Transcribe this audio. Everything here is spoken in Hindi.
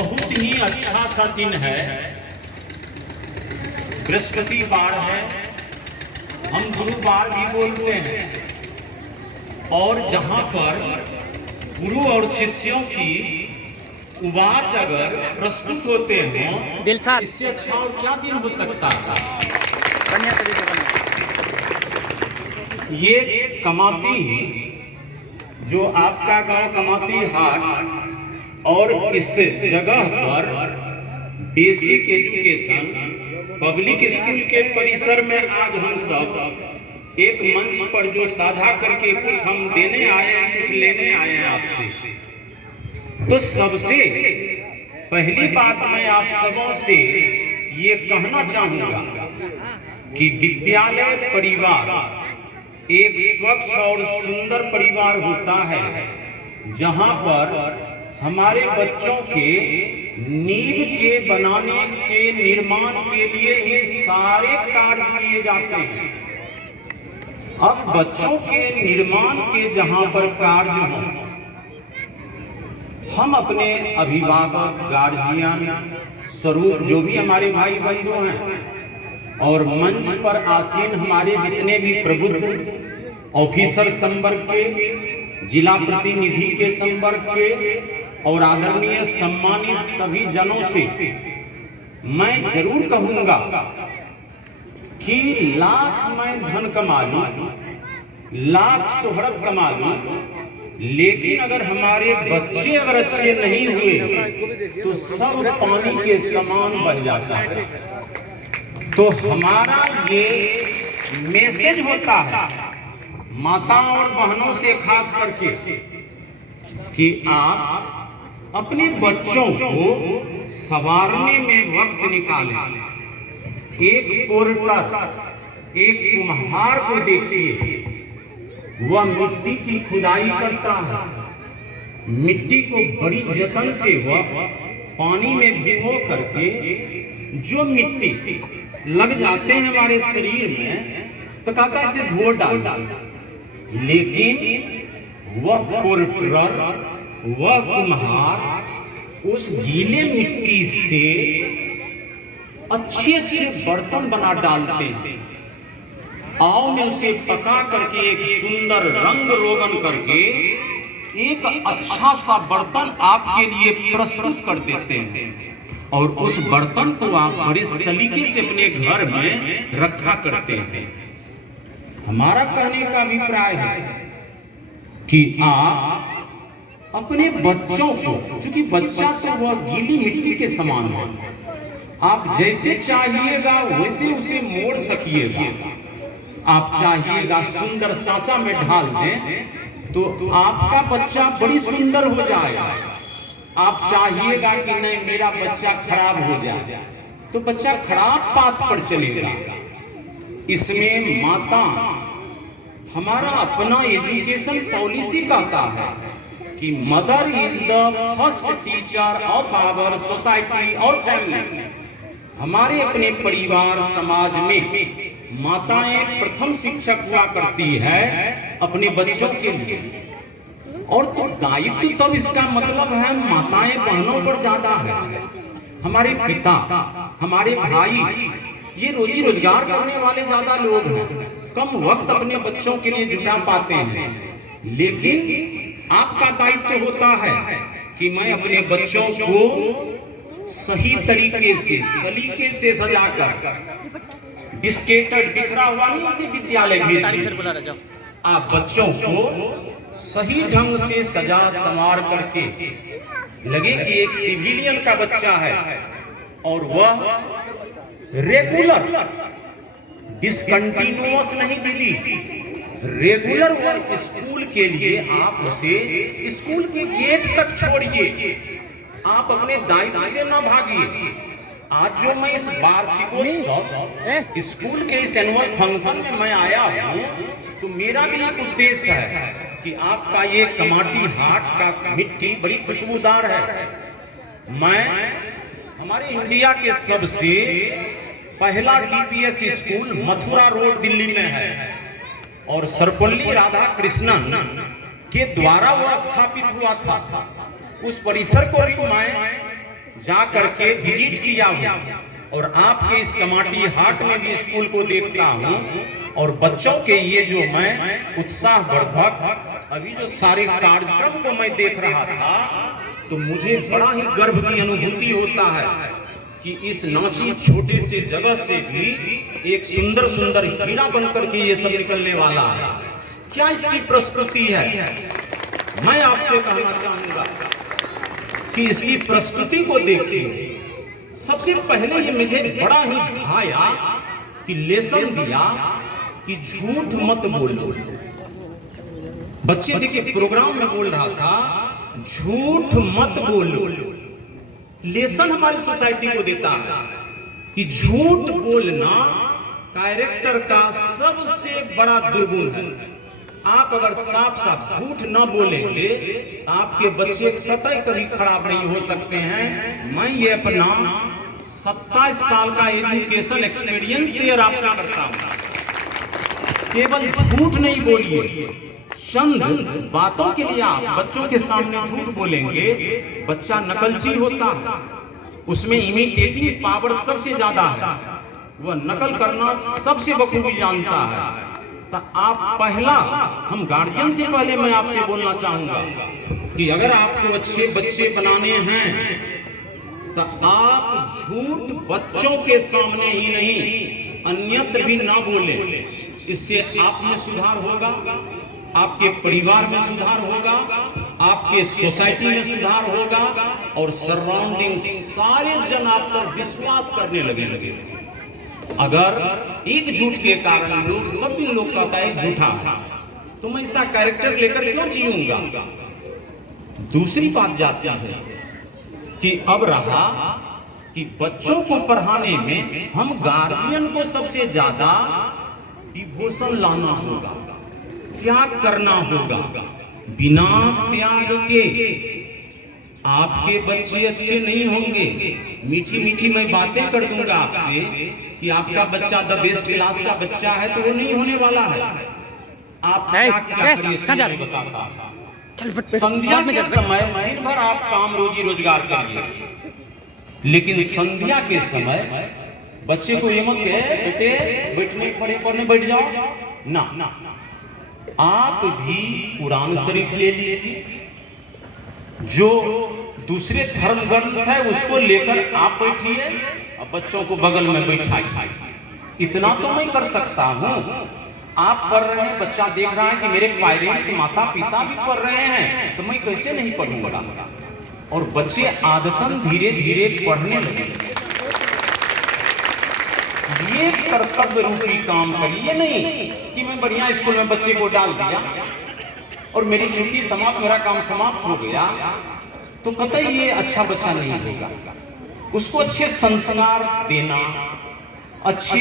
बहुत ही अच्छा सा दिन है, बृहस्पतिवार है, हम गुरुवार भी बोलते हैं। और जहां पर गुरु और शिष्यों की उवाच अगर प्रस्तुत होते हों, इससे अच्छा और क्या दिन हो सकता है। ये कमाती जो आपका गांव कमाती हाट और इस जगह पर बेसिक एजुकेशन पब्लिक स्कूल के परिसर में आज हम सब एक मंच पर जो साझा करके कुछ हम देने आए हैं, कुछ लेने आए हैं आपसे। तो सबसे पहली बात मैं आप सबों से ये कहना चाहूंगा कि विद्यालय परिवार एक स्वच्छ और सुंदर परिवार होता है, जहां पर हमारे बच्चों के नींव के बनाने के निर्माण के लिए ये सारे कार्य किए जाते हैं। अब बच्चों के निर्माण के जहां पर कार्य हो, हम अपने अभिभावक गार्जियन स्वरूप जो भी हमारे भाई बंधु हैं और मंच पर आसीन हमारे जितने भी प्रबुद्ध ऑफिसर संवर्ग के, जिला प्रतिनिधि के संवर्ग के और आदरणीय सम्मानित सभी जनों से मैं जरूर कहूंगा कि लाख मैं धन कमा लूं, लाख शोहरत कमा लूं, लेकिन अगर हमारे बच्चे अगर अच्छे नहीं हुए तो सब पानी के समान बह जाता है। तो हमारा ये मैसेज होता है माताओं और बहनों से खास करके कि आप अपने बच्चों को संवारने में वक्त निकालें। एक पोर्टर, एक कुम्हार को देखिए, वह मिट्टी की खुदाई करता है, मिट्टी को बड़ी जतन से वह पानी में भिगो करके जो मिट्टी लग जाते हैं हमारे शरीर में तो कहता है इसे धो डाल। लेकिन वह पोर्टर, वह कुम्हार उस गीले मिट्टी से अच्छे अच्छे बर्तन बना डालते हैं। आव में उसे पका करके एक सुंदर रंग रोगन करके एक अच्छा सा बर्तन आपके लिए प्रस्तुत कर देते हैं और उस बर्तन को आप बड़े सलीके से अपने घर में रखा करते हैं। हमारा कहने का अभिप्राय है कि आप अपने बच्चों को, चूंकि बच्चा तो वह गीली मिट्टी के समान है, आप जैसे चाहिएगा वैसे उसे मोड़ सकिएगा। आप चाहिएगा सुंदर सांचा में ढाल दें तो आपका बच्चा बड़ी सुंदर हो जाएगा। आप चाहिएगा कि नहीं मेरा बच्चा खराब हो जाए तो बच्चा खराब पाथ पर चलेगा। इसमें माता हमारा अपना एजुकेशन पॉलिसी कहता है कि mother is the first teacher of our society और फैमिली। हमारे अपने परिवार समाज में माताएं प्रथम शिक्षक हुआ करती है अपने बच्चों के लिए। और तो दायित्व तब इसका मतलब है माताएं बहनों पर ज्यादा है। हमारे पिता, हमारे भाई ये रोजी रोजगार करने वाले ज्यादा लोग हैं, कम वक्त अपने बच्चों के लिए जुटा पाते हैं। लेकिन आपका दायित्व होता है कि मैं अपने बच्चों को सही तरीके से, सलीके से सजाकर, डिस्केटेड बिखरा हुआ नहीं उसे विद्यालय भेजिए। आप बच्चों को सही ढंग से सजा संवार करके लगे कि एक सिविलियन का बच्चा है और वह रेगुलर, डिसकंटिन्यूअस नहीं दीदी, रेगुलर वह स्कूल के लिए आप उसे स्कूल के गेट तक छोड़िए। आप अपने दायित्व से न भागिए। आज जो मैं इस वार्षिकोत्सव स्कूल के इस एनुअल फंक्शन में मैं आया हूँ तो मेरा भी एक उद्देश्य है कि आपका ये कमाटी हाट का मिट्टी बड़ी खुशबूदार है। मैं हमारे इंडिया के सबसे पहला DPS school Mathura road Delhi में है और सर्वपल्ली राधा कृष्णन के द्वारा वह स्थापित हुआ था। उस परिसर को भी मैं जा करके विजिट किया हूं और आपके इस कमाटी हाट में भी स्कूल को देखता हूं और बच्चों के ये जो मैं उत्साहवर्धक अभी जो सारे कार्यक्रम को मैं देख रहा था तो मुझे बड़ा ही गर्व की अनुभूति होता है कि इस नाची छोटे से जगह से भी एक सुंदर सुंदर हीरा बनकर के ये सब निकलने वाला है। क्या इसकी प्रस्तुति है? मैं आपसे कहना चाहूंगा कि इसकी प्रस्तुति को देखिए। सबसे पहले ये मुझे बड़ा ही भाया कि लेसन दिया कि झूठ मत बोलो। बच्चे देखिए प्रोग्राम में बोल रहा था झूठ मत बोलो। लेसन हमारी सोसाइटी को देता है कि झूठ बोलना कैरेक्टर का सबसे बड़ा दुर्गुण है। आप अगर साफ साफ झूठ न बोलेंगे तो आपके बच्चे कतई कभी खराब नहीं हो सकते हैं। मैं ये अपना 27 साल का एजुकेशन एक्सपीरियंस शेयर आपसे करता हूं। केवल झूठ नहीं बोलिए, चंद बातों के लिए आप बच्चों के सामने झूठ बोलेंगे, बच्चा नकलची होता है, उसमें इमिटेटिंग पावर सबसे ज्यादा है, वह नकल करना सबसे बखूबी जानता है। तो आप पहला, हम गार्जियन से पहले मैं आपसे बोलना चाहूंगा कि अगर आपको अच्छे बच्चे बनाने हैं तो आप झूठ बच्चों के सामने ही नहीं अन्यत्र भी ना बोले। इससे आप में सुधार होगा, आपके परिवार में सुधार होगा, आपके सोसाइटी में सुधार होगा और सराउंडिंग सारे जन आप पर विश्वास करने लगेंगे। अगर एक झूठ के कारण लोग सब लोग कहता है झूठा, तो मैं ऐसा कैरेक्टर लेकर क्यों जीऊंगा? दूसरी बात जाती है कि अब रहा कि बच्चों को पढ़ाने में हम गार्जियन को सबसे ज्यादा डिवोशन लाना होगा, त्याग करना होगा। बिना त्याग के आपके बच्चे अच्छे नहीं होंगे। मीठी मीठी मैं बातें कर दूंगा आपसे कि आपका बच्चा द बेस्ट क्लास का बच्चा है तो वो नहीं होने वाला है। आप क्या करिए मैं बताता। संध्या के समय दिन भर आप काम रोजी रोजगार करिए, लेकिन संध्या के समय बच्चे को ये मत कहे बेटे बैठने पढ़ने बैठ जाओ ना। आप भी कुरान शरीफ ले लीजिए, जो दूसरे धर्म ग्रंथ है उसको लेकर आप बैठिए और बच्चों को बगल में बैठाइए। इतना तो मैं कर सकता हूं। आप पढ़ रहे हैं, बच्चा देख रहा है कि मेरे पेरेंट्स माता पिता भी पढ़ रहे हैं, तो मैं कैसे नहीं पढ़ूंगा। और बच्चे आदतन धीरे धीरे पढ़ने लगे। ये कर्तव्य रूपी काम करिए, नहीं कि मैं बढ़िया स्कूल में बच्चे को डाल दिया और मेरी छुट्टी समाप्त, मेरा काम समाप्त हो गया, तो कतई ये अच्छा बच्चा नहीं होगा। उसको अच्छे संस्कार देना, अच्छे